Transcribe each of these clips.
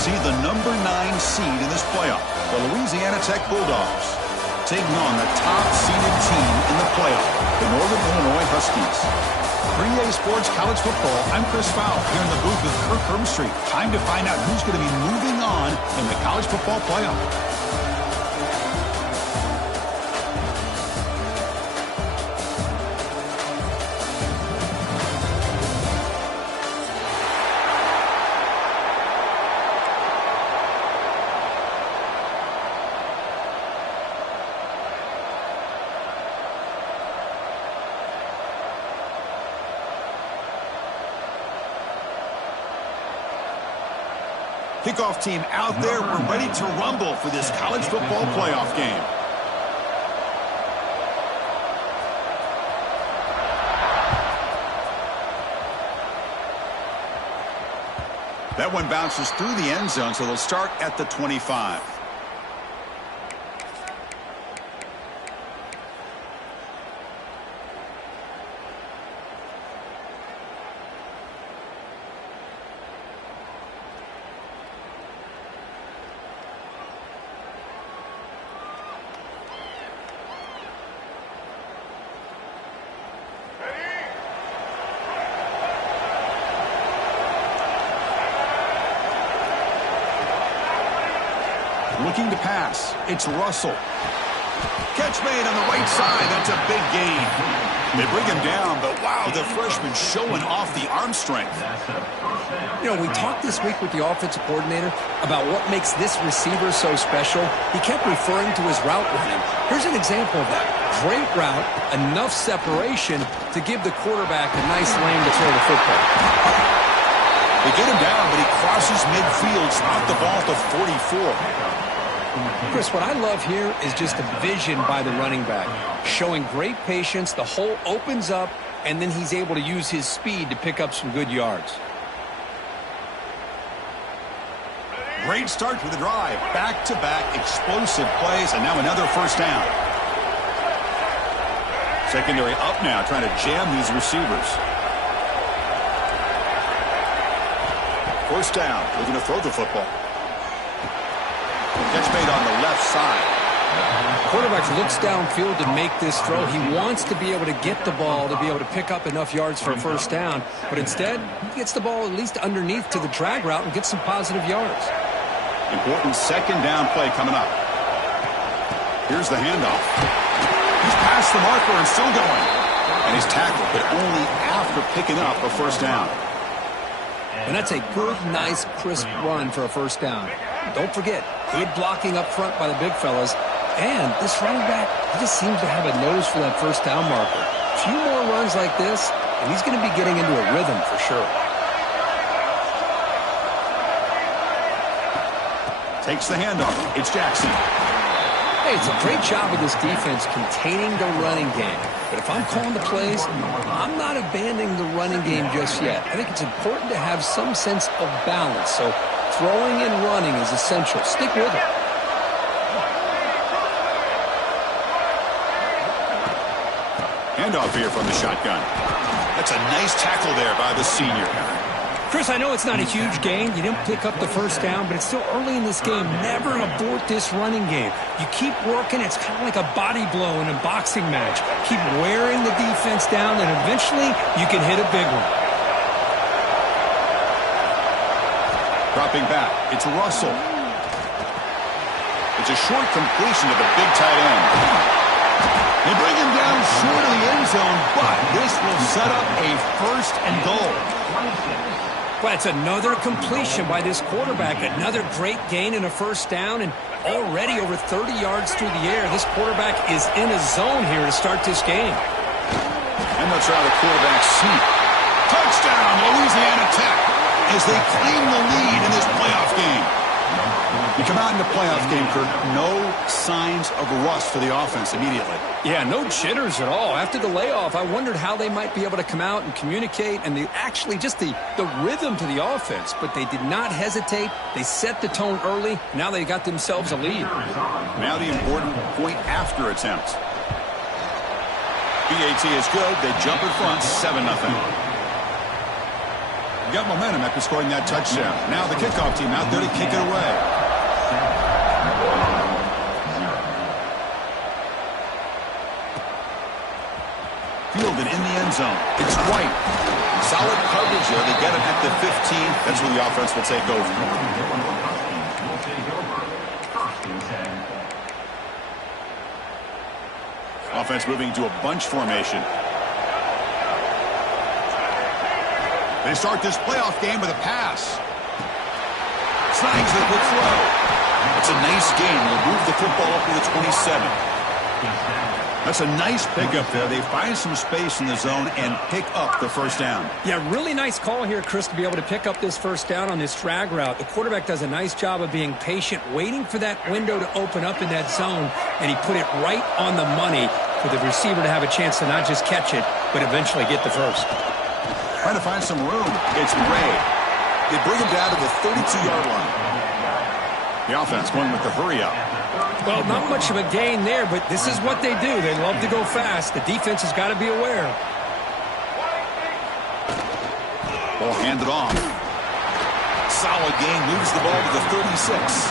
see the number 9 seed in this playoff, the Louisiana Tech Bulldogs, taking on the top-seeded team in the playoff, the Northern Illinois Huskies. 3A Sports College Football, I'm Chris Fowle here in the booth with Kirk Herbstreit. Time to find out who's going to be moving on in the college football playoff. Kickoff team out there. We're ready to rumble for this college football playoff game. That one bounces through the end zone, so they'll start at the 25. Looking to pass. It's Russell. Catch made on the right side. That's a big gain. They bring him down, but wow, the freshman showing off the arm strength. You know, we talked this week with the offensive coordinator about what makes this receiver so special. He kept referring to his route running. Here's an example of that. Great route, enough separation to give the quarterback a nice lane to throw the football. They get him down, but he crosses midfield, knocked the ball to 44. Chris, what I love here is just the vision by the running back, showing great patience. The hole opens up, and then he's able to use his speed to pick up some good yards. Great start to the drive. Back-to-back explosive plays, and now another first down. Secondary up now, trying to jam these receivers. First down, looking to throw the football. Catch made on the left side. Quarterback looks downfield to make this throw. He wants to be able to get the ball to be able to pick up enough yards for a first down, but instead, he gets the ball at least underneath to the drag route and gets some positive yards. Important second down play coming up. Here's the handoff. He's past the marker and still going. And he's tackled, but only after picking up a first down. And that's a good, nice, crisp run for a first down. Don't forget, good blocking up front by the big fellas. And this running back, he just seems to have a nose for that first down marker. A few more runs like this, and he's going to be getting into a rhythm for sure. Takes the handoff. It's Jackson. Hey, it's a great job of this defense containing the running game. But if I'm calling the plays, I'm not abandoning the running game just yet. I think it's important to have some sense of balance. So throwing and running is essential. Stick with it. Handoff here from the shotgun. That's a nice tackle there by the senior. Chris, I know it's not a huge gain. You didn't pick up the first down, but it's still early in this game. Never abort this running game. You keep working. It's kind of like a body blow in a boxing match. Keep wearing the defense down, and eventually you can hit a big one. Dropping back. It's Russell. It's a short completion to the big tight end. They bring him down short of the end zone, but this will set up a first and goal. Well, it's another completion by this quarterback. Another great gain in a first down, and already over 30 yards through the air. This quarterback is in a zone here to start this game. And they'll try the quarterback seat. Touchdown, Louisiana Tech, as they claim the lead in this playoff game. You come out in the playoff game, Kirk, no signs of rust for the offense immediately. Yeah, no jitters at all. After the layoff, I wondered how they might be able to come out and communicate and actually just the rhythm to the offense. But they did not hesitate. They set the tone early. Now they got themselves a lead. Now the important point after attempt. BAT is good. They jump in front, 7-0. Got momentum after scoring that touchdown. Now the kickoff team out there to kick it away. Fielded in the end zone. It's White. Solid coverage there. They get him at the 15. That's where the offense will take over. Offense moving to a bunch formation. They start this playoff game with a pass. Snags the quick throw. It's a nice game. They'll move the football up to the 27. That's a nice pickup there. They find some space in the zone and pick up the first down. Yeah, really nice call here, Chris, to be able to pick up this first down on this drag route. The quarterback does a nice job of being patient, waiting for that window to open up in that zone, and he put it right on the money for the receiver to have a chance to not just catch it, but eventually get the first. Trying to find some room. It's Ray. They bring him down to the 32-yard line. The offense going with the hurry up. Well, not much of a gain there, but this is what they do. They love to go fast. The defense has got to be aware. Ball handed off. Solid gain. Moves the ball to the 36.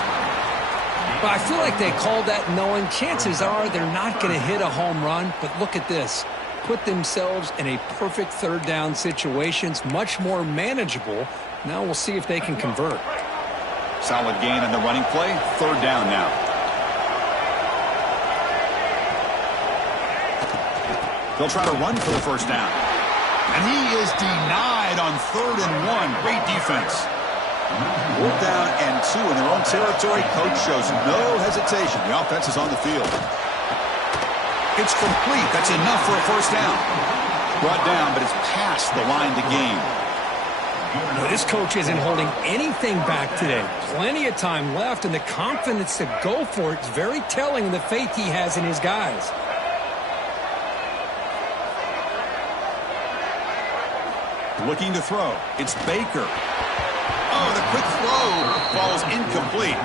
Well, I feel like they called that knowing chances are they're not going to hit a home run, but look at this. Put themselves in a perfect third down situation. It's much more manageable. Now we'll see if they can convert. Solid gain on the running play. Third down now. They'll try to run for the first down. And he is denied on 3rd and 1. Great defense. 4th down and 2 in their own territory. Coach shows no hesitation. The offense is on the field. It's complete. That's enough for a first down. Brought down, but it's past the line to gain. Well, this coach isn't holding anything back today. Plenty of time left, and the confidence to go for it is very telling in the faith he has in his guys. Looking to throw. It's Baker. Oh, the quick throw falls incomplete.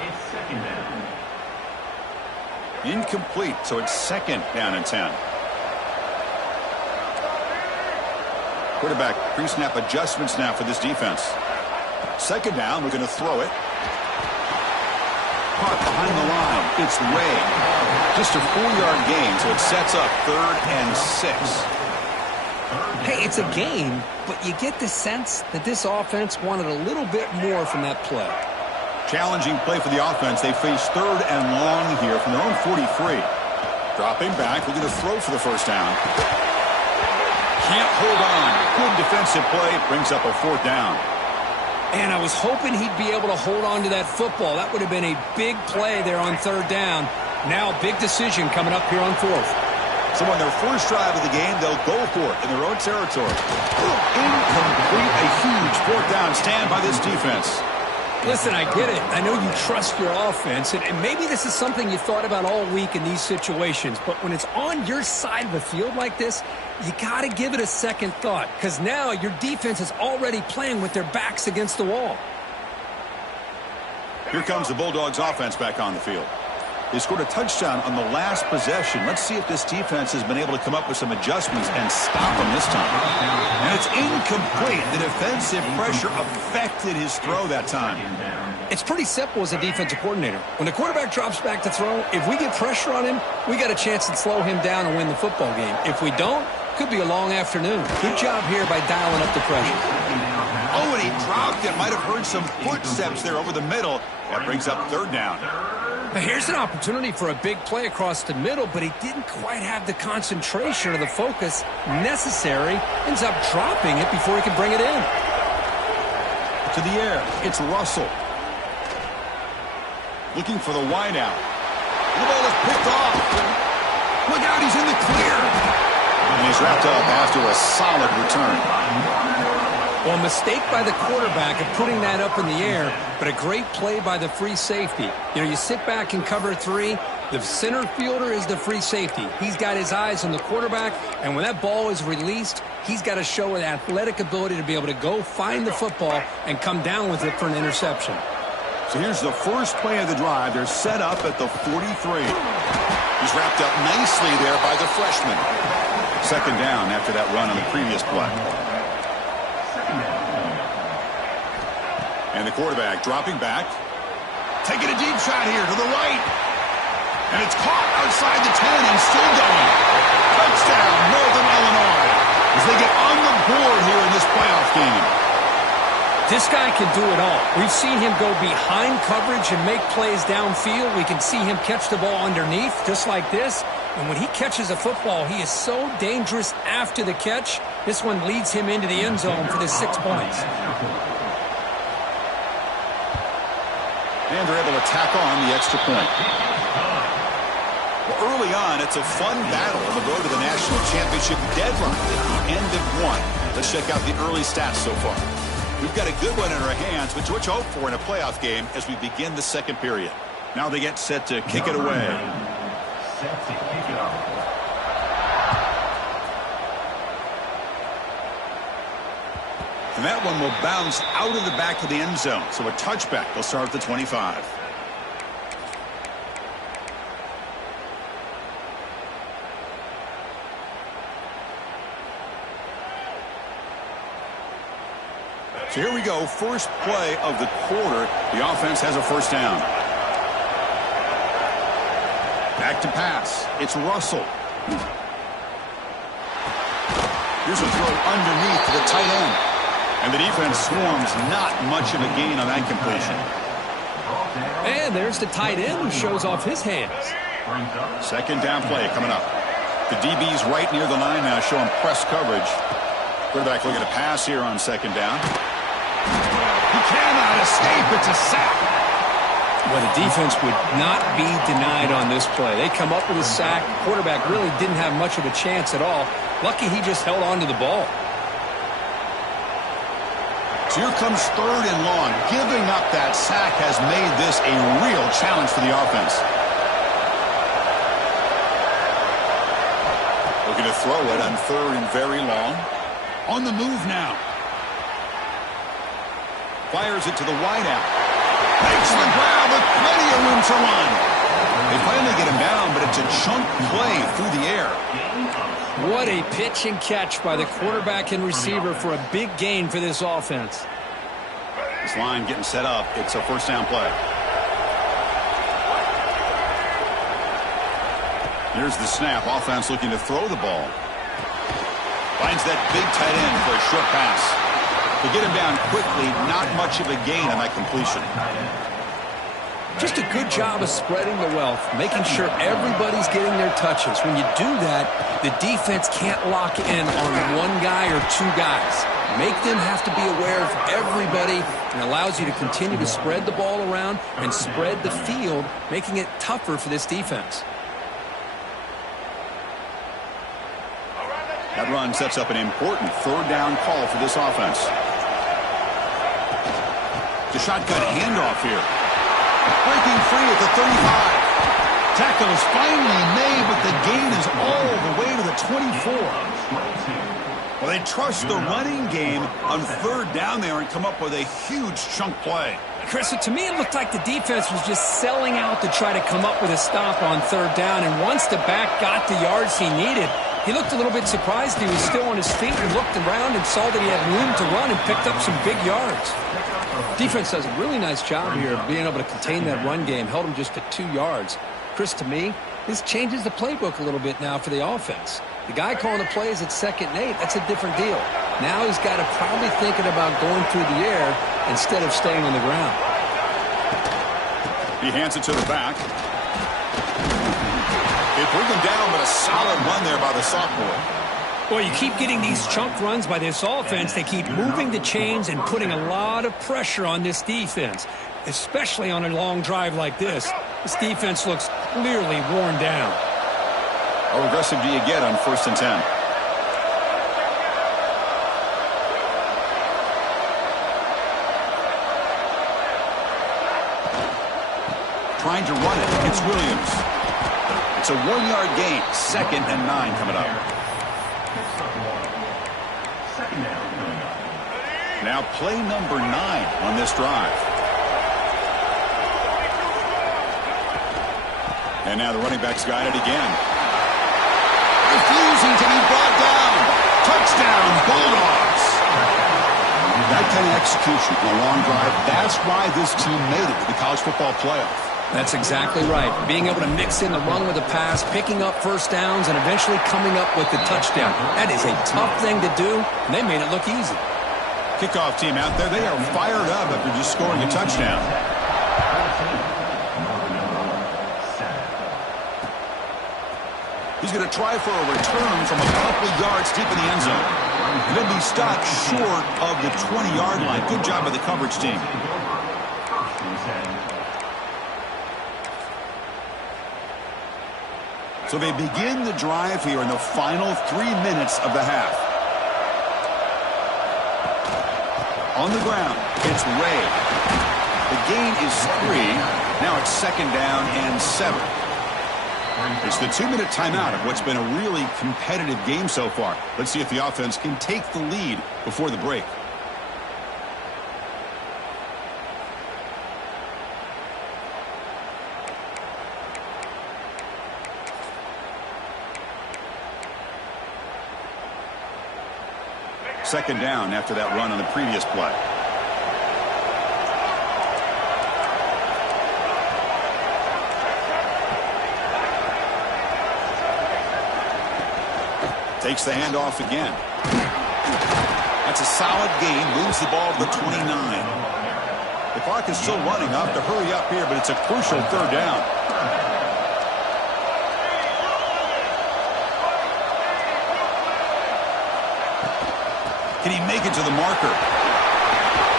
It's second down. Incomplete, so it's 2nd down and 10. Quarterback pre-snap adjustments now for this defense. 2nd down, we're going to throw it. Caught behind the line. It's Ray. Just a 4-yard gain, so it sets up 3rd and 6. Hey, it's a game, but you get the sense that this offense wanted a little bit more from that play. Challenging play for the offense. They face 3rd and long here from their own 43. Dropping back, we're going to throw for the first down. Can't hold on. Good defensive play. Brings up a 4th down. And I was hoping he'd be able to hold on to that football. That would have been a big play there on 3rd down. Now, big decision coming up here on 4th. So on their first drive of the game, they'll go for it in their own territory. Incomplete. A huge 4th down stand by this defense. Listen, I get it. I know you trust your offense, and maybe this is something you thought about all week in these situations, but when it's on your side of the field like this, you got to give it a second thought, because now your defense is already playing with their backs against the wall. Here comes the Bulldogs offense back on the field. They scored a touchdown on the last possession. Let's see if this defense has been able to come up with some adjustments and stop them this time. And it's incomplete. The defensive pressure affected his throw that time. It's pretty simple as a defensive coordinator. When the quarterback drops back to throw, if we get pressure on him, we got a chance to slow him down and win the football game. If we don't, could be a long afternoon. Good job here by dialing up the pressure. Oh, and he dropped it. Might have heard some footsteps there over the middle. That brings up 3rd down. Here's an opportunity for a big play across the middle, but he didn't quite have the concentration or the focus necessary. Ends up dropping it before he could bring it in. To the air, it's Russell. Looking for the wideout. The ball is picked off. Look out, he's in the clear. And he's wrapped up after a solid return. Well, a mistake by the quarterback of putting that up in the air, but a great play by the free safety. You know, you sit back and cover 3. The center fielder is the free safety. He's got his eyes on the quarterback, and when that ball is released, he's got to show an athletic ability to be able to go find the football and come down with it for an interception. So here's the first play of the drive. They're set up at the 43. He's wrapped up nicely there by the freshman. 2nd down after that run on the previous play. And the quarterback dropping back. Taking a deep shot here to the right. And it's caught outside the 10 and still going. Touchdown, Northern Illinois, as they get on the board here in this playoff game. This guy can do it all. We've seen him go behind coverage and make plays downfield. We can see him catch the ball underneath, just like this. And when he catches a football, he is so dangerous after the catch. This one leads him into the end zone for the 6 points. And they're able to tack on the extra point. Well, early on, it's a fun battle on the road to the national championship deadline at the end of one. Let's check out the early stats so far. We've got a good one in our hands, but what you hope for in a playoff game as we begin the second period. Now they get set to kick it away. And that one will bounce out of the back of the end zone. So a touchback. They'll start at the 25. So here we go. First play of the quarter. The offense has a first down. Back to pass. It's Russell. Here's a throw underneath to the tight end. And the defense swarms, not much of a gain on that completion. And there's the tight end who shows off his hands. Second down play coming up. The DB's right near the line now, showing press coverage. Quarterback looking to pass here on second down. He cannot escape. It's a sack. Well, the defense would not be denied on this play. They come up with a sack. Quarterback really didn't have much of a chance at all. Lucky he just held on to the ball. So here comes third and long. Giving up that sack has made this a real challenge for the offense. Looking to throw it on third and very long. On the move now. Fires it to the wideout. Makes the grab with plenty of room to run. They finally get him down, but it's a chunk play through the air. What a pitch and catch by the quarterback and receiver for a big gain for this offense. This line getting set up. It's a first down play. Here's the snap. Offense looking to throw the ball. Finds that big tight end for a short pass. To get him down quickly, not much of a gain on that completion. Just a good job of spreading the wealth, making sure everybody's getting their touches. When you do that, the defense can't lock in on one guy or two guys. Make them have to be aware of everybody, and allows you to continue to spread the ball around and spread the field, making it tougher for this defense. That run sets up an important third down call for this offense. The shotgun handoff here. Breaking free at the 35. Tackle is finally made, but the gain is all the way to the 24. Well, they trust the running game on third down there and come up with a huge chunk play. Chris, to me it looked like the defense was just selling out to try to come up with a stop on third down, and once the back got the yards he needed, he looked a little bit surprised. He was still on his feet and looked around and saw that he had room to run and picked up some big yards. Defense does a really nice job here of being able to contain that run game, held him just at 2 yards. Chris, to me, this changes the playbook a little bit now for the offense. The guy calling the plays at 2nd and 8, that's a different deal. Now he's got to probably thinking about going through the air instead of staying on the ground. He hands it to the back. They bring him down, but a solid run there by the sophomore. Well, you keep getting these chunk runs by this offense. They keep moving the chains and putting a lot of pressure on this defense, especially on a long drive like this. This defense looks clearly worn down. How aggressive do you get on 1st and 10? Trying to run it. It's Williams. It's a 1-yard gain. 2nd and 9 coming up. Now play number 9 on this drive. And now the running back's got it again. Refusing to be brought down. Touchdown, Bulldogs. That kind of execution on a long drive, that's why this team made it to the college football playoff. That's exactly right. Being able to mix in the run with the pass, picking up first downs, and eventually coming up with the touchdown. That is a tough thing to do, and they made it look easy. Kickoff team out there, they are fired up after just scoring a touchdown. He's going to try for a return from a couple yards deep in the end zone. He'll be stopped short of the 20-yard line. Good job by the coverage team. So they begin the drive here in the final 3 minutes of the half. On the ground, it's Ray. The gain is 3. Now it's 2nd down and 7. It's the 2-minute timeout of what's been a really competitive game so far. Let's see if the offense can take the lead before the break. Second down after that run on the previous play. Takes the handoff again. That's a solid gain. Moves the ball to the 29. The clock is still running. I'll have to hurry up here, but it's a crucial 3rd down. Can he make it to the marker?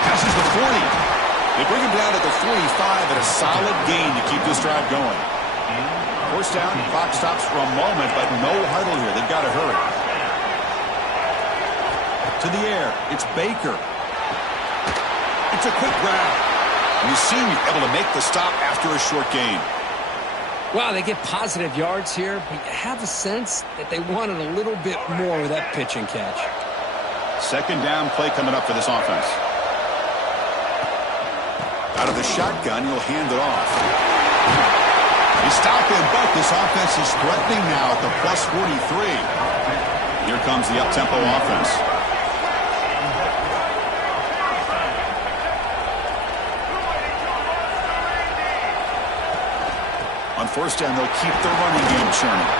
Passes the 40. They bring him down at the 45 at a solid gain to keep this drive going. First down, clock stops for a moment, but no huddle here. They've got to hurry. To the air, it's Baker. It's a quick grab. And you see him able to make the stop after a short gain. Wow, they get positive yards here, but you have a sense that they wanted a little bit more with that pitch and catch. Second down play coming up for this offense. Out of the shotgun, he'll hand it off. He stopped him, but this offense is threatening now at the plus 43. Here comes the up-tempo offense. On first down, they'll keep the running game churning.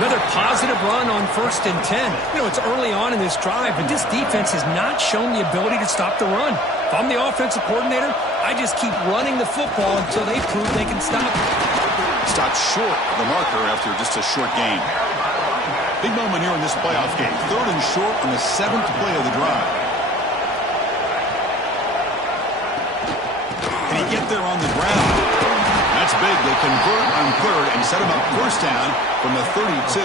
Another positive run on 1st and 10. You know, it's early on in this drive, but this defense has not shown the ability to stop the run. If I'm the offensive coordinator, I just keep running the football until they prove they can stop it. Stopped short of the marker after just a short gain. Big moment here in this playoff game. 3rd and short on the 7th play of the drive. Can he get there on the ground? That's big. They convert on 3rd and set him up first down from the 32.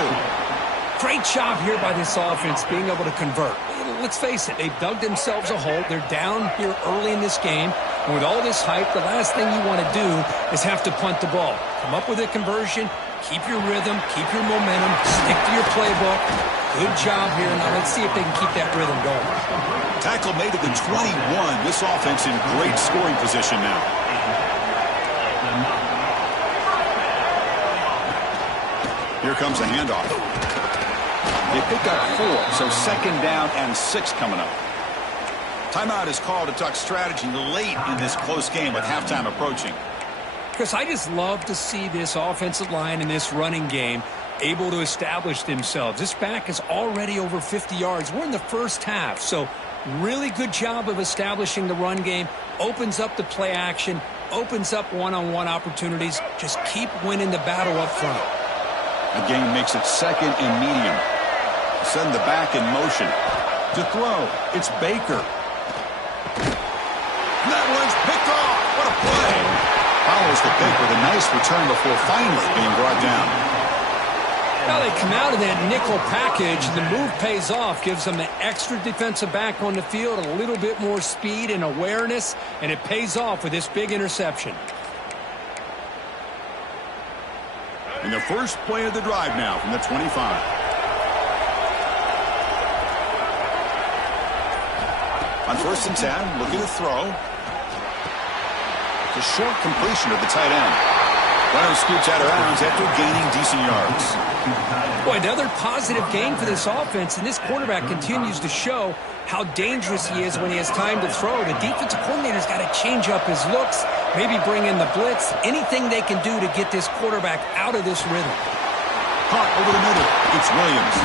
Great job here by this offense being able to convert. Let's face it, they've dug themselves a hole. They're down here early in this game. And with all this hype, the last thing you want to do is have to punt the ball. Come up with a conversion, keep your rhythm, keep your momentum, stick to your playbook. Good job here. Now let's see if they can keep that rhythm going. Tackle made at the 21. This offense in great scoring position now. Here comes a handoff. They pick up 4, so 2nd down and 6 coming up. Timeout is called to talk strategy late in this close game with halftime approaching. Because I just love to see this offensive line in this running game able to establish themselves. This back is already over 50 yards. We're in the first half, so really good job of establishing the run game. Opens up the play action, opens up one-on-one opportunities. Just keep winning the battle up front. Again, makes it 2nd and medium. Send the back in motion. To throw, it's Baker. That one's picked off. What a play. Follows the pick with a nice return before finally being brought down. Now they come out of that nickel package. The move pays off, gives them an extra defensive back on the field, a little bit more speed and awareness, and it pays off with this big interception. In the first play of the drive now from the 25. On 1st and 10, looking to throw. It's a short completion of the tight end. Runner scoots out of bounds after gaining decent yards. Boy, another positive gain for this offense, and this quarterback continues to show how dangerous he is when he has time to throw. The defensive coordinator's got to change up his looks, maybe bring in the blitz, anything they can do to get this quarterback out of this rhythm. Caught over the middle. It's Williams.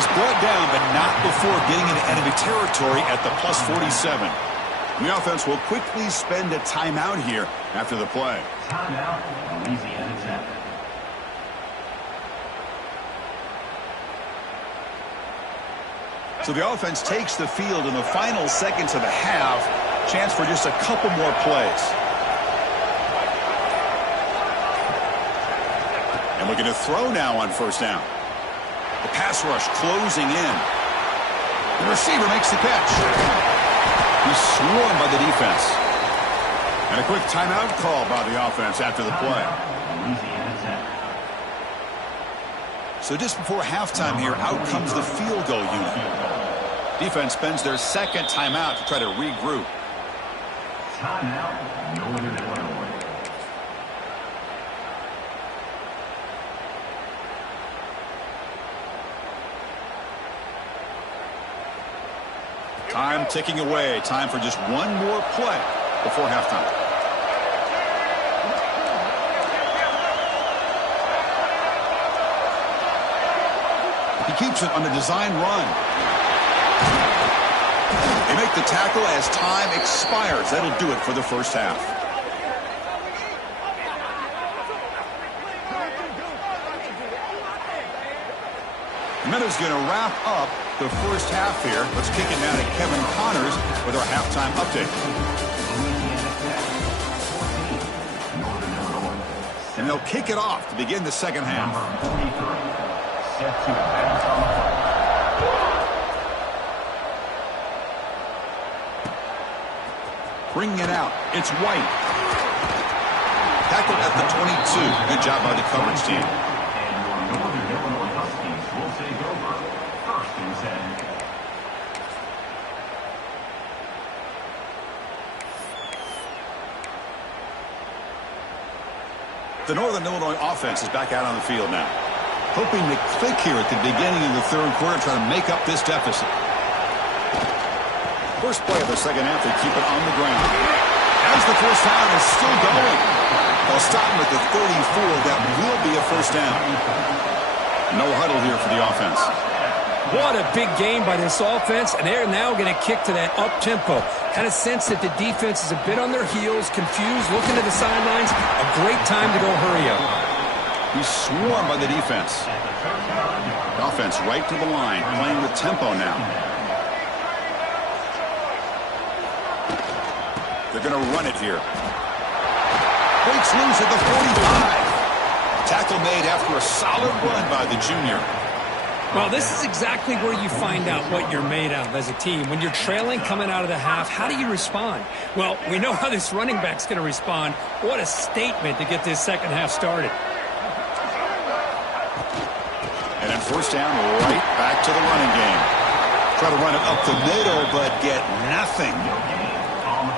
He's brought down, but not before getting into enemy territory at the plus 47. And the offense will quickly spend a timeout here after the play. Timeout, Louisiana Tech. So the offense takes the field in the final seconds of the half. Chance for just a couple more plays. And looking to throw now on first down. The pass rush closing in. The receiver makes the catch. He's swarmed by the defense. And a quick timeout call by the offense after the play. Louisiana Tech. So just before halftime here, out comes the field goal unit. Defense spends their second timeout to try to regroup. Timeout, Northern Illinois. Time ticking away. Time for just one more play before halftime. He keeps it on the design run. They make the tackle as time expires. That'll do it for the first half. Minutes going to wrap up the first half here. Let's kick it now to Kevin Connors with our halftime update. And they'll kick it off to begin the second half. Bringing it out. It's White. Tackled at the 22. Good job by the coverage team. The Northern Illinois offense is back out on the field now. Hoping to click here at the beginning of the third quarter, trying to make up this deficit. First play of the second half, they keep it on the ground. As the first down is still going. They'll stop him at the 34. That will be a first down. No huddle here for the offense. What a big game by this offense, and they're now going to kick to that up-tempo. Kind of sense that the defense is a bit on their heels, confused, looking to the sidelines. A great time to go hurry up. He's swarmed by the defense. The offense right to the line, playing with tempo now. They're going to run it here. Breaks loose at the 45. Tackle made after a solid run by the junior. Well, this is exactly where you find out what you're made of as a team. When you're trailing coming out of the half, how do you respond? Well, we know how this running back's going to respond. What a statement to get this second half started. And then first down, right back to the running game. Try to run it up the middle, but get nothing.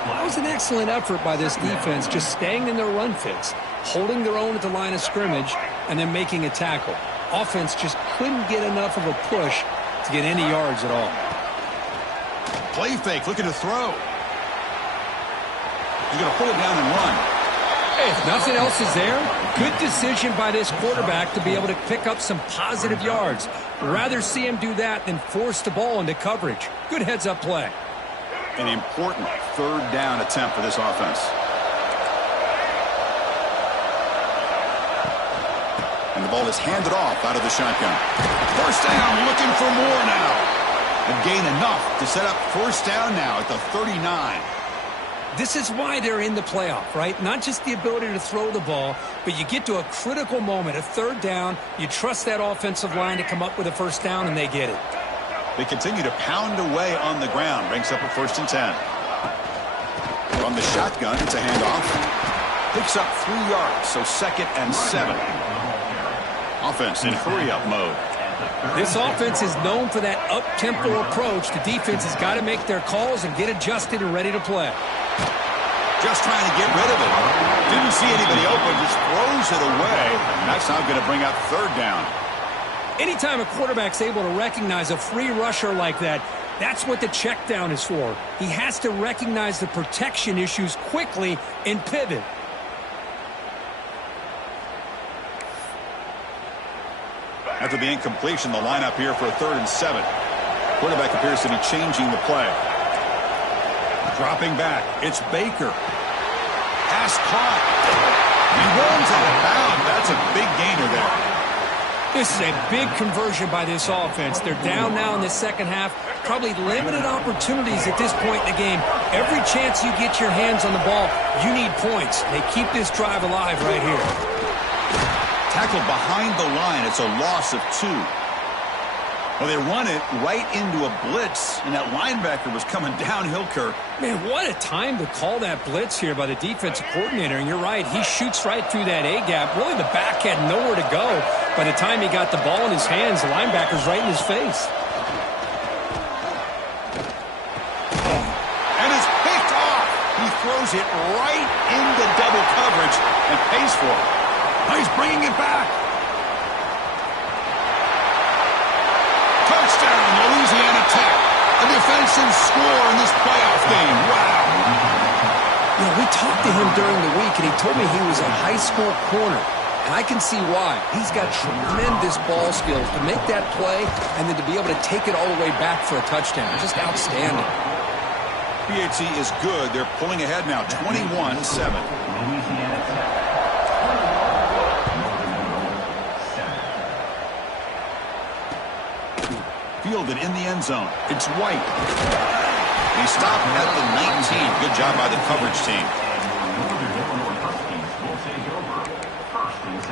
That was an excellent effort by this defense, just staying in their run fits, holding their own at the line of scrimmage, and then making a tackle. Offense just couldn't get enough of a push to get any yards at all. Play fake, looking to throw. He's going to pull it down and run. If nothing else is there, good decision by this quarterback to be able to pick up some positive yards. Rather see him do that than force the ball into coverage. Good heads-up play. An important third down attempt for this offense. And the ball is handed off out of the shotgun. First down, looking for more now. And gain enough to set up first down now at the 39. This is why they're in the playoff, right? Not just the ability to throw the ball, but you get to a critical moment, a third down, you trust that offensive line to come up with a first down, and they get it. They continue to pound away on the ground. Ranks up at 1st and 10. From the shotgun, it's a handoff. Picks up 3 yards, so 2nd and 7. Offense in hurry-up mode. This offense is known for that up-tempo approach. The defense has got to make their calls and get adjusted and ready to play. Just trying to get rid of it. Didn't see anybody open, just throws it away. And that's now going to bring up third down. Anytime a quarterback's able to recognize a free rusher like that, That's what the check down is for. He has to recognize the protection issues quickly and pivot. After the incompletion, the lineup here for a 3rd and 7. Quarterback appears to be changing the play. Dropping back. It's Baker. Pass caught. He runs out of bounds. That's a big gainer there. This is a big conversion by this offense. They're down now in the second half. Probably limited opportunities at this point in the game. Every chance you get your hands on the ball, you need points. They keep this drive alive right here. Tackled behind the line. It's a loss of 2. Well, they run it right into a blitz, and that linebacker was coming downhill, Kirk. Man, what a time to call that blitz here by the defensive coordinator. And you're right, he shoots right through that A-gap. Really, the back had nowhere to go. By the time he got the ball in his hands, the linebacker's right in his face. And it's picked off. He throws it right into double coverage and pays for it. Now he's bringing it back. Touchdown, Louisiana Tech. A defensive score in this playoff game. Wow. You know, we talked to him during the week, and he told me he was a high school corner. And I can see why. He's got tremendous ball skills to make that play and then to be able to take it all the way back for a touchdown. Just outstanding. PHC is good. They're pulling ahead now, 21-7. Louisiana Tech. Fielded in the end zone. It's White. He stopped at the 19. Good job by the coverage team. Northern Illinois Huskies will take over 1st and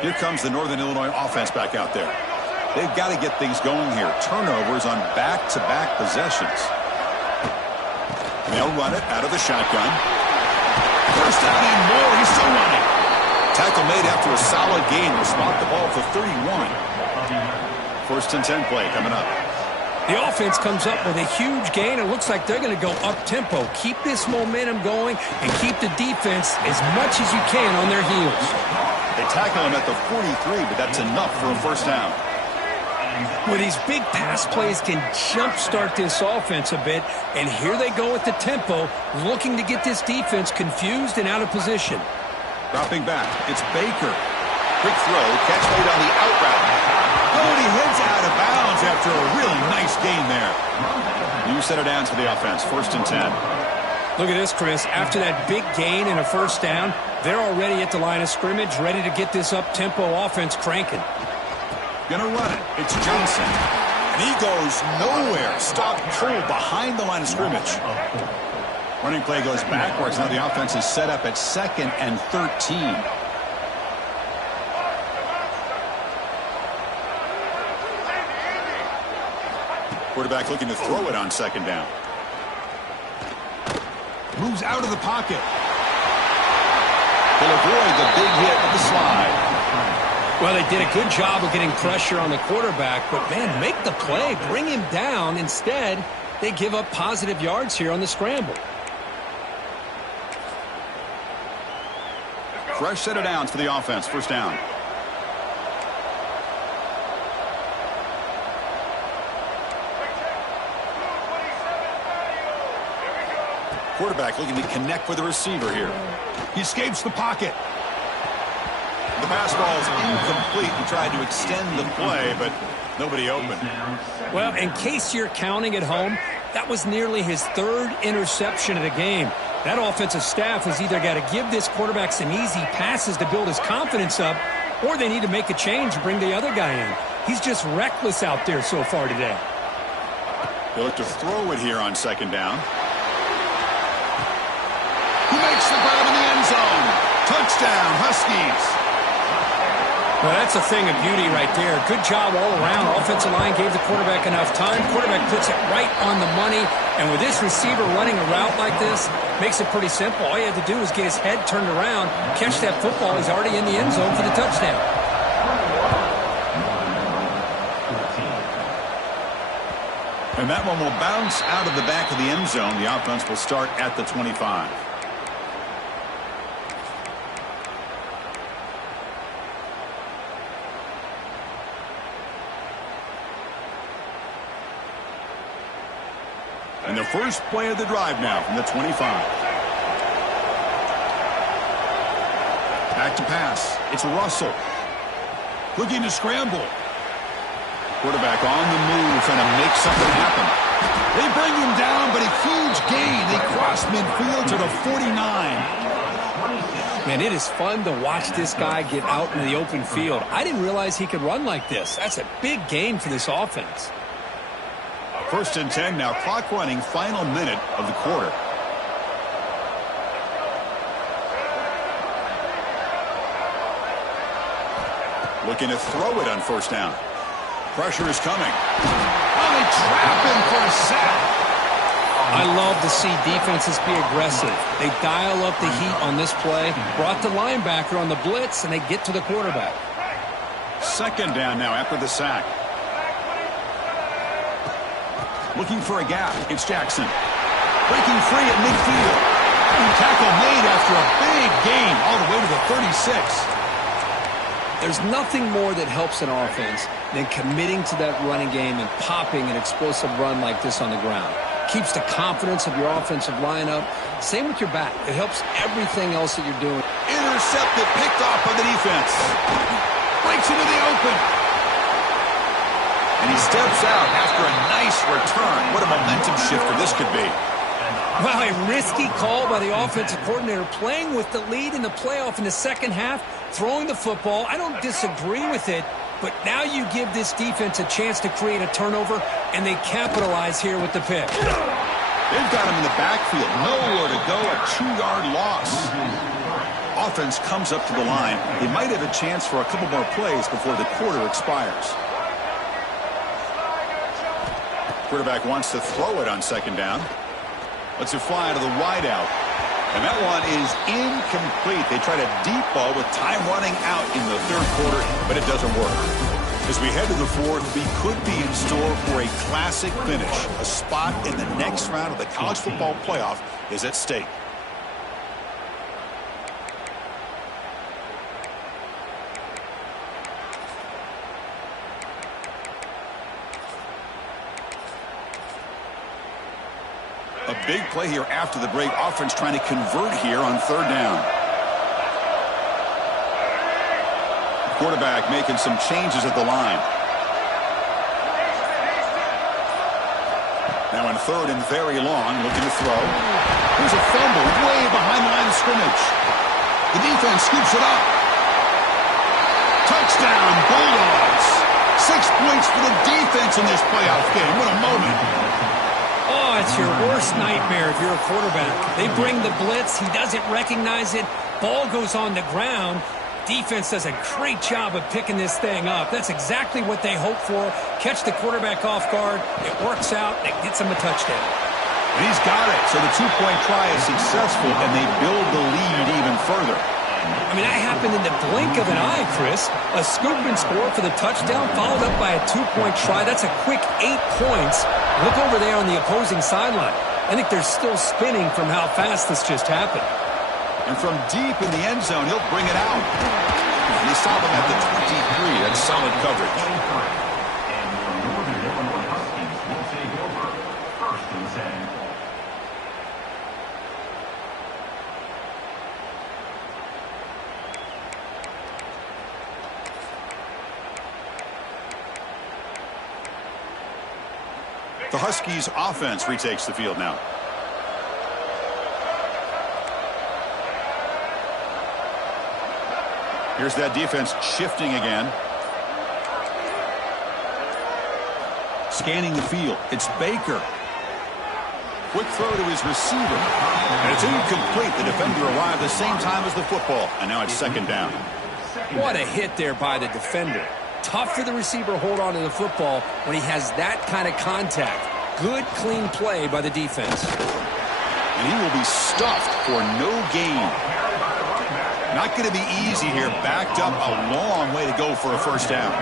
10. Here comes the Northern Illinois offense back out there. They've got to get things going here. Turnovers on back-to-back possessions. They'll run it out of the shotgun. First down and more. He's still running. Tackle made after a solid gain. Will spot the ball for 31. 1st and 10 play coming up. The offense comes up with a huge gain. It looks like they're going to go up-tempo. Keep this momentum going and keep the defense as much as you can on their heels. They tackle him at the 43, but that's enough for a 1st down. Well, these big pass plays can jumpstart this offense a bit, and here they go with the tempo, looking to get this defense confused and out of position. Dropping back, it's Baker. Quick throw, catch made on the out route. Oh, and he heads out of bounds after a really nice gain there. New set of downs for the offense, 1st and 10. Look at this, Chris. After that big gain and a 1st down, they're already at the line of scrimmage, ready to get this up-tempo offense cranking. Gonna run it. It's Johnson. And he goes nowhere. Stop cold behind the line of scrimmage. Running play goes backwards. Now the offense is set up at 2nd and 13. Quarterback looking to throw it on 2nd down. Moves out of the pocket. Will avoid the big hit of the slide. Well, they did a good job of getting pressure on the quarterback, but, man, make the play. Bring him down. Instead, they give up positive yards here on the scramble. Fresh set of downs for the offense. 1st down. Quarterback looking to connect with the receiver here. He escapes the pocket. The pass ball is incomplete. He tried to extend the play, but nobody open. Well, in case you're counting at home, that was nearly his 3rd interception of the game. That offensive staff has either got to give this quarterback some easy passes to build his confidence up, or they need to make a change and bring the other guy in. He's just reckless out there so far today. They look to throw it here on 2nd down. He makes the grab in the end zone. Touchdown, Huskies. Well, that's a thing of beauty right there. Good job all around. Offensive line gave the quarterback enough time. Quarterback puts it right on the money. And with this receiver running a route like this, makes it pretty simple. All you have to do is get his head turned around, catch that football. He's already in the end zone for the touchdown. And that one will bounce out of the back of the end zone. The offense will start at the 25. And the first play of the drive now from the 25. Back to pass. It's Russell. Looking to scramble. Quarterback on the move, trying to make something happen. They bring him down, but a huge gain. They cross midfield to the 49. Man, it is fun to watch this guy get out in the open field. I didn't realize he could run like this. That's a big gain for this offense. 1st and 10 now. Clock running. Final minute of the quarter. Looking to throw it on 1st down. Pressure is coming. Oh, they trap him for a sack. I love to see defenses be aggressive. They dial up the heat on this play, brought the linebacker on the blitz, and they get to the quarterback. 2nd down now after the sack. Looking for a gap. It's Jackson. Breaking free at midfield. Tackle made after a big gain all the way to the 36. There's nothing more that helps an offense than committing to that running game and popping an explosive run like this on the ground. Keeps the confidence of your offensive lineup. Same with your back. It helps everything else that you're doing. Intercepted, picked off by the defense. Breaks into the open. And he steps out after a nice return. What a momentum shifter this could be. Well, a risky call by the offensive coordinator, playing with the lead in the playoff in the 2nd half, throwing the football. I don't disagree with it, but now you give this defense a chance to create a turnover, and they capitalize here with the pick. They've got him in the backfield. Nowhere to go, a 2-yard loss. Offense comes up to the line. They might have a chance for a couple more plays before the quarter expires. Quarterback wants to throw it on 2nd down. Lets it fly to the wideout. And that one is incomplete. They tried a deep ball with time running out in the 3rd quarter, but it doesn't work. As we head to the 4th, we could be in store for a classic finish. A spot in the next round of the college football playoff is at stake. A big play here after the break. Offense trying to convert here on 3rd down. Quarterback making some changes at the line. Now in 3rd and very long, looking to throw. There's a fumble way behind the line of scrimmage. The defense scoops it up. Touchdown, Bulldogs. 6 points for the defense in this playoff game. What a moment. Oh, it's your worst nightmare if you're a quarterback. They bring the blitz. He doesn't recognize it. Ball goes on the ground. Defense does a great job of picking this thing up. That's exactly what they hope for. Catch the quarterback off guard. It works out. It gets him a touchdown. And he's got it. So the 2-point try is successful, and they build the lead even further. I mean, that happened in the blink of an eye, Chris. A scoop and score for the touchdown, followed up by a 2-point try. That's a quick 8 points. Look over there on the opposing sideline. I think they're still spinning from how fast this just happened. And from deep in the end zone, he'll bring it out. And they stop him at the 23. That's solid coverage. And your Northern Illinois Huskies will take over 1st and 10. The Huskies offense retakes the field now. Here's that defense shifting again. Scanning the field. It's Baker. Quick throw to his receiver. And it's incomplete. The defender arrived the same time as the football. And now it's 2nd down. What a hit there by the defender. Tough for the receiver to hold on to the football when he has that kind of contact. Good, clean play by the defense. And he will be stuffed for no gain. Not going to be easy here. Backed up a long way to go for a 1st down.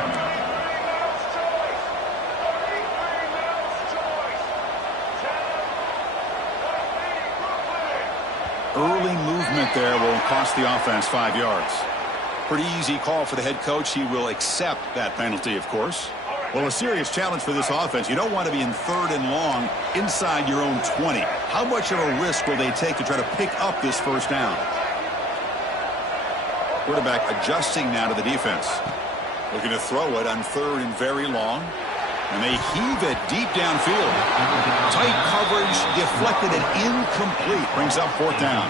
Early movement there will cost the offense 5 yards. Pretty easy call for the head coach. He will accept that penalty, of course. Well, a serious challenge for this offense. You don't want to be in 3rd and long inside your own 20. How much of a risk will they take to try to pick up this first down? Quarterback adjusting now to the defense. Looking to throw it on 3rd and very long. And they heave it deep downfield. Tight coverage, deflected and incomplete. Brings up 4th down.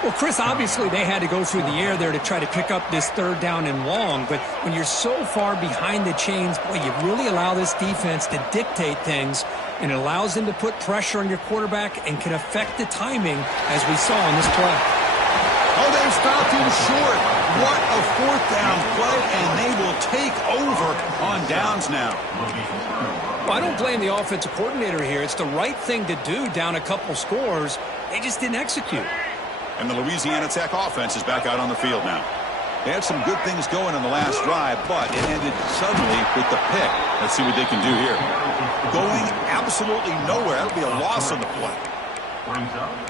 Well, Chris, obviously they had to go through the air there to try to pick up this 3rd down and long. But when you're so far behind the chains, boy, you really allow this defense to dictate things. And it allows them to put pressure on your quarterback and can affect the timing, as we saw in this play. Oh, they stopped him short. What a 4th down play, and they will take over on downs now. Well, I don't blame the offensive coordinator here. It's the right thing to do down a couple scores. They just didn't execute. And the Louisiana Tech offense is back out on the field now. They had some good things going on the last drive, but it ended suddenly with the pick. Let's see what they can do here. Going absolutely nowhere. That'll be a loss on the play.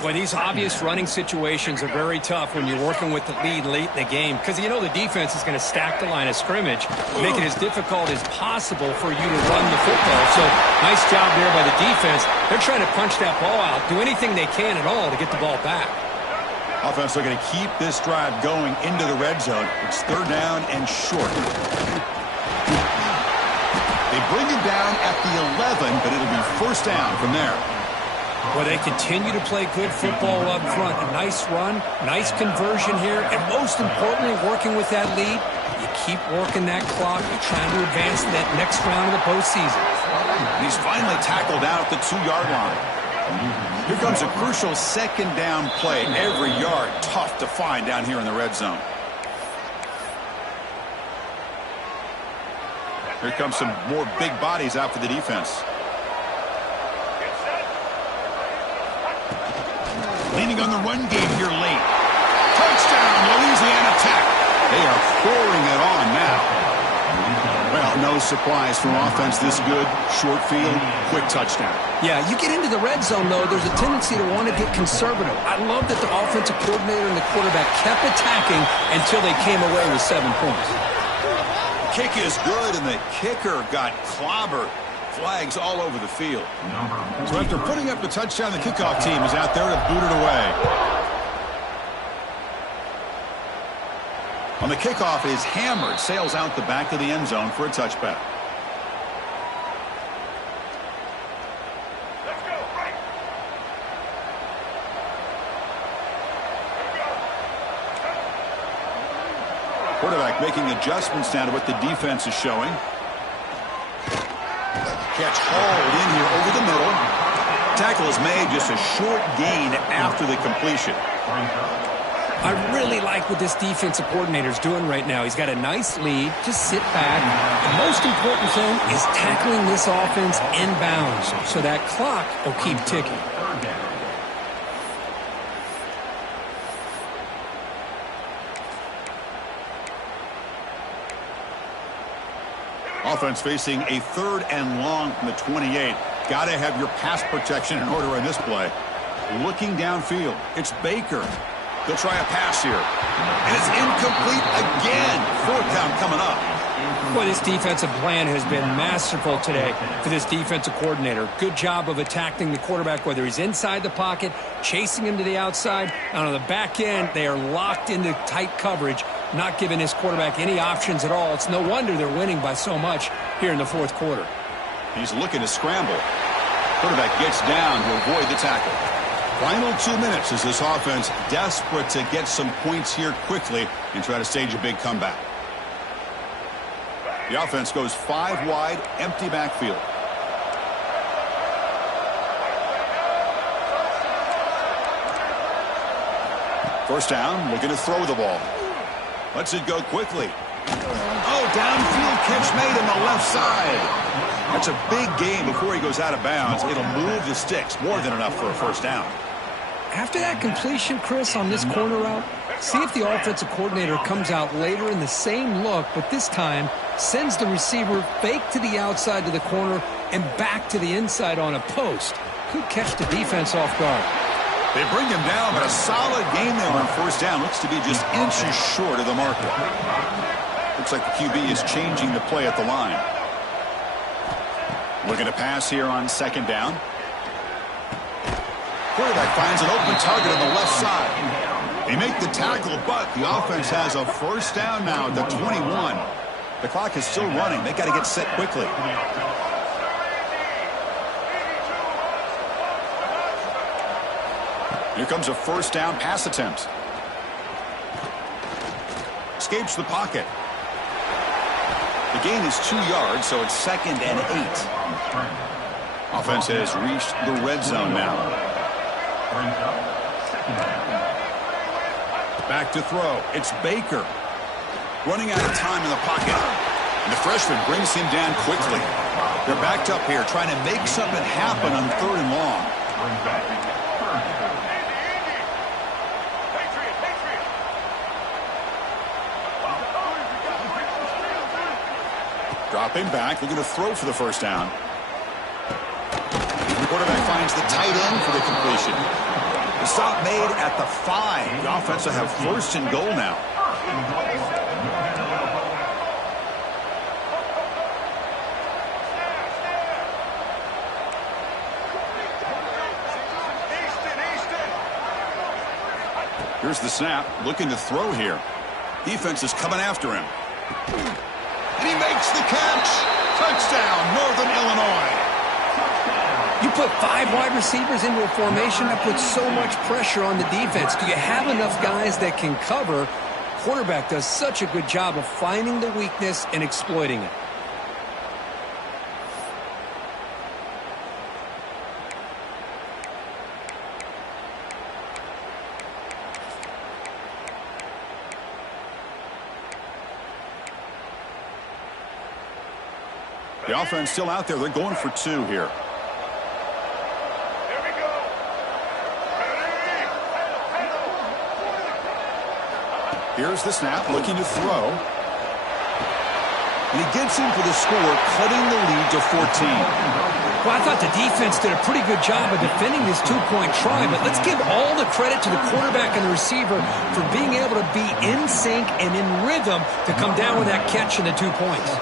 Well, these obvious running situations are very tough when you're working with the lead late in the game, because you know the defense is going to stack the line of scrimmage, make it as difficult as possible for you to run the football. So nice job there by the defense. They're trying to punch that ball out, do anything they can at all to get the ball back. Offense looking to keep this drive going into the red zone. It's 3rd down and short. They bring it down at the 11, but it'll be 1st down from there. Well, they continue to play good football up front. A nice run, nice conversion here, and most importantly, working with that lead, you keep working that clock. You're trying to advance to that next round of the postseason. And he's finally tackled out at the 2-yard line. Here comes a crucial 2nd down play. Every yard tough to find down here in the red zone. Here comes some more big bodies out for the defense. Leaning on the run game here late. Touchdown, Louisiana Tech. They are pouring it on now. Well, no surprise from offense this good. Short field, quick touchdown. Yeah, you get into the red zone, though, there's a tendency to want to get conservative. I love that the offensive coordinator and the quarterback kept attacking until they came away with 7 points. Kick is good, and the kicker got clobbered. Flags all over the field. So after putting up the touchdown, the kickoff team is out there to boot it away. On the kickoff, it is hammered, sails out the back of the end zone for a touchback. Quarterback making adjustments now to what the defense is showing. Catch hauled in here over the middle. Tackle is made, just a short gain after the completion. I really like what this defensive coordinator is doing right now. He's got a nice lead. Just sit back. The most important thing is tackling this offense inbounds so that clock will keep ticking. Offense facing a 3rd and long from the 28. Got to have your pass protection in order in this play. Looking downfield. It's Baker. They'll try a pass here. And it's incomplete again. 4th down coming up. Boy, this defensive plan has been masterful today for this defensive coordinator. Good job of attacking the quarterback, whether he's inside the pocket, chasing him to the outside. And on the back end, they are locked into tight coverage, not giving his quarterback any options at all. It's no wonder they're winning by so much here in the 4th quarter. He's looking to scramble. Quarterback gets down to avoid the tackle. Final 2 minutes as this offense desperate to get some points here quickly and try to stage a big comeback. The offense goes 5 wide, empty backfield. First down, looking to throw the ball. Lets it go quickly. Oh, downfield catch made on the left side. That's a big gain before he goes out of bounds. It'll move the sticks, more than enough for a first down. After that completion, Chris, on this corner route, see if the offensive coordinator comes out later in the same look, but this time sends the receiver fake to the outside to the corner and back to the inside on a post. Could catch the defense off guard. They bring him down, but a solid gain there on first down. Looks to be just inches short of the marker. Looks like the QB is changing the play at the line. Looking to pass here on second down. Quarterback finds an open target on the left side. They make the tackle, but the offense has a first down now at the 21. The clock is still running. They got to get set quickly. Here comes a first down pass attempt. Escapes the pocket. The gain is 2 yards, so it's 2nd and 8. Offense has reached the red zone now. Back to throw. It's Baker. Running out of time in the pocket. And the freshman brings him down quickly. They're backed up here trying to make something happen on 3rd and long. Dropping back, looking to throw for the first down. The quarterback finds the tight end for the completion. The stop made at the 5. The offense will have 1st and goal now. Here's the snap, looking to throw here. Defense is coming after him. And he makes the catch. Touchdown, Northern Illinois. You put 5 wide receivers into a formation that puts so much pressure on the defense. Do you have enough guys that can cover? Quarterback does such a good job of finding the weakness and exploiting it. The offense still out there. They're going for 2 here. Here's the snap, looking to throw. And he gets him for the score, cutting the lead to 14. Well, I thought the defense did a pretty good job of defending this 2-point try, but let's give all the credit to the quarterback and the receiver for being able to be in sync and in rhythm to come down with that catch and the 2 points.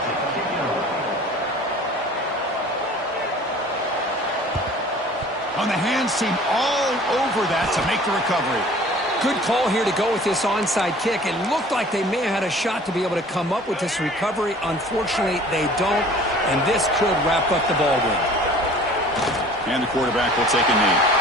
On the hands team all over that to make the recovery. Good call here to go with this onside kick. It looked like they may have had a shot to be able to come up with this recovery. Unfortunately, they don't, and this could wrap up the ball game. And the quarterback will take a knee.